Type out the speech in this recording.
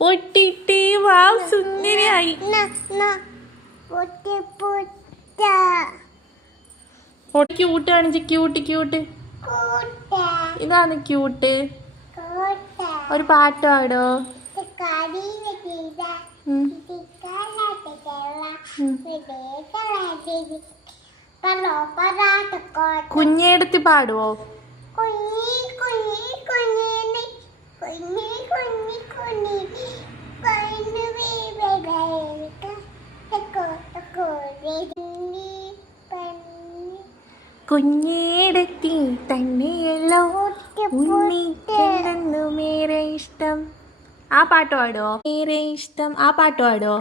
പൊട്ടിട്ടേ വാ സുന്ദരിയായി. ക്യൂട്ട് കാണിച്ച് ക്യൂട്ട് ഇതാണ് ക്യൂട്ട്. ഒരു പാട്ട് പാടോ? കുഞ്ഞേടത്തി പാടുവോ? കുഞ്ഞേടത്തി തന്നെയല്ലോ ഉണ്ണിക്കെന്നു മേരെ ഇഷ്ടം. ആ പാട്ട് പാടോ? മേരെ ഇഷ്ടം ആ പാട്ട് പാടോ?